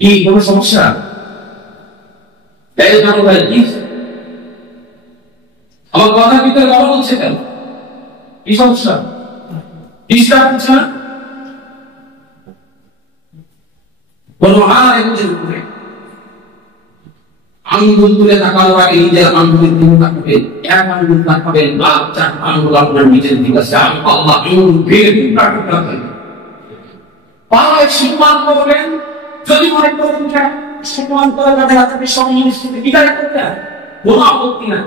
কি কোনো সমস্যা? তাই না ভাই? আমার কথার ভিতরে কথা বলছে কেন? কি সমস্যা? ডিস্টার্ব হচ্ছে না? কোনো আরেকজনের উপরে আঙ্গুল তুলে তাকানোর আগে নিজের আঙ্গুলের দিকে তাকাবেন, এক আঙ্গুল তাকাবেন, লাভ চার আঙ্গুল আপনার নিজের দিকে আছে। আল্লাহ আঙ্গুল বের করবেন, পায়ে সম্মান করবেন। যদি মনে করেন সম্মান করা যাবে না, তাকে সম্মানিত বিদায় করতে হয়, কোনো আপত্তি নাই।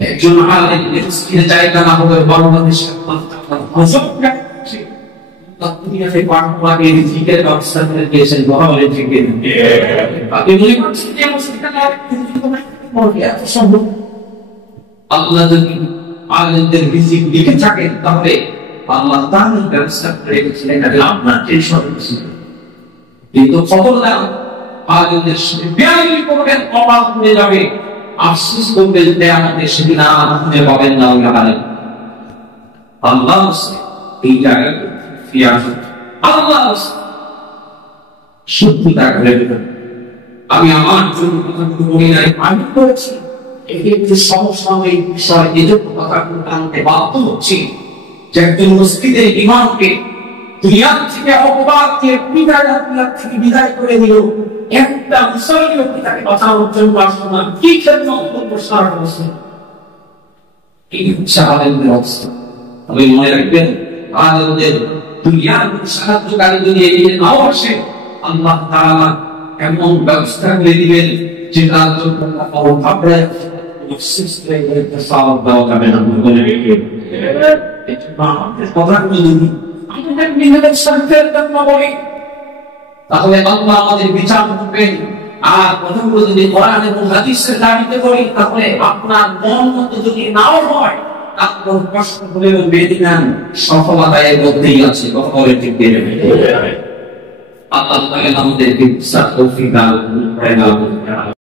একজন আলেম এর জায়গা না হবে বাংলাদেশের হযরত দুনিয়াতে পাঠওয়াকে জিকিরের ব্যবস্থা করে দিয়েছেন, বলে জিকির। আপনি মনে করছেন যে আল্লাহ যদি আলেমদের রিজিক লিখে থাকেন, তাহলে আল্লাহ তাআলা ব্যবস্থা করে রেখেছিলেন, এটা আপনার টেনশন ছিল। কিন্তু খবরদার আলেমদের সাথে বেয়াদবি করবেন, অবাক হয়ে যাবে, আফসোস করবেন যে আমাদের সেদিন আর খুঁজে পাবেন না ওই আলেম। আল্লাহ এই জায়গায় আল্লাহ সত্যতা করে দেবেন। আমি আমার জন্য কথাগুলো বলি নাই, আমি করেছি। একটি সমসাময়িক বিষয়, এজন্য কথাগুলো আনতে বাধ্য হচ্ছি যে একজন মসজিদের ইমামকে দুনিয়া থেকে অপবাদকে বিদায় করে দিল, একটা মুসলিমও তাকে বাঁচানোর জন্য আসলো না। কি ক্ষেত্রে প্রসার হচ্ছে? এই হচ্ছে আলেমদের অবস্থা। তবে মনে রাখবেন, আলেমদের দুনিয়ার সাহায্যকারী যদি এগিয়ে নাও আসে, আল্লাহ তাআলা এমন ব্যবস্থা করে দিবেন যে তার জন্য ভাববে সওয়াব দেওয়া যাবে না। বলে তাহলে আল্লাহ আমাদের বিচার করবেন। আর কথাগুলো যদি কোরআন এবং হাদিসের দাবিতে করি, তাহলে আপনার মন মতো যদি নাও হয়, তারপর কষ্ট করে বেদিনান সফলতা এর মধ্যেই আছে। কথা বলে ঠিক দিয়ে আল্লাহ তাআলা আমাদেরকে তৌফিক দান করুন।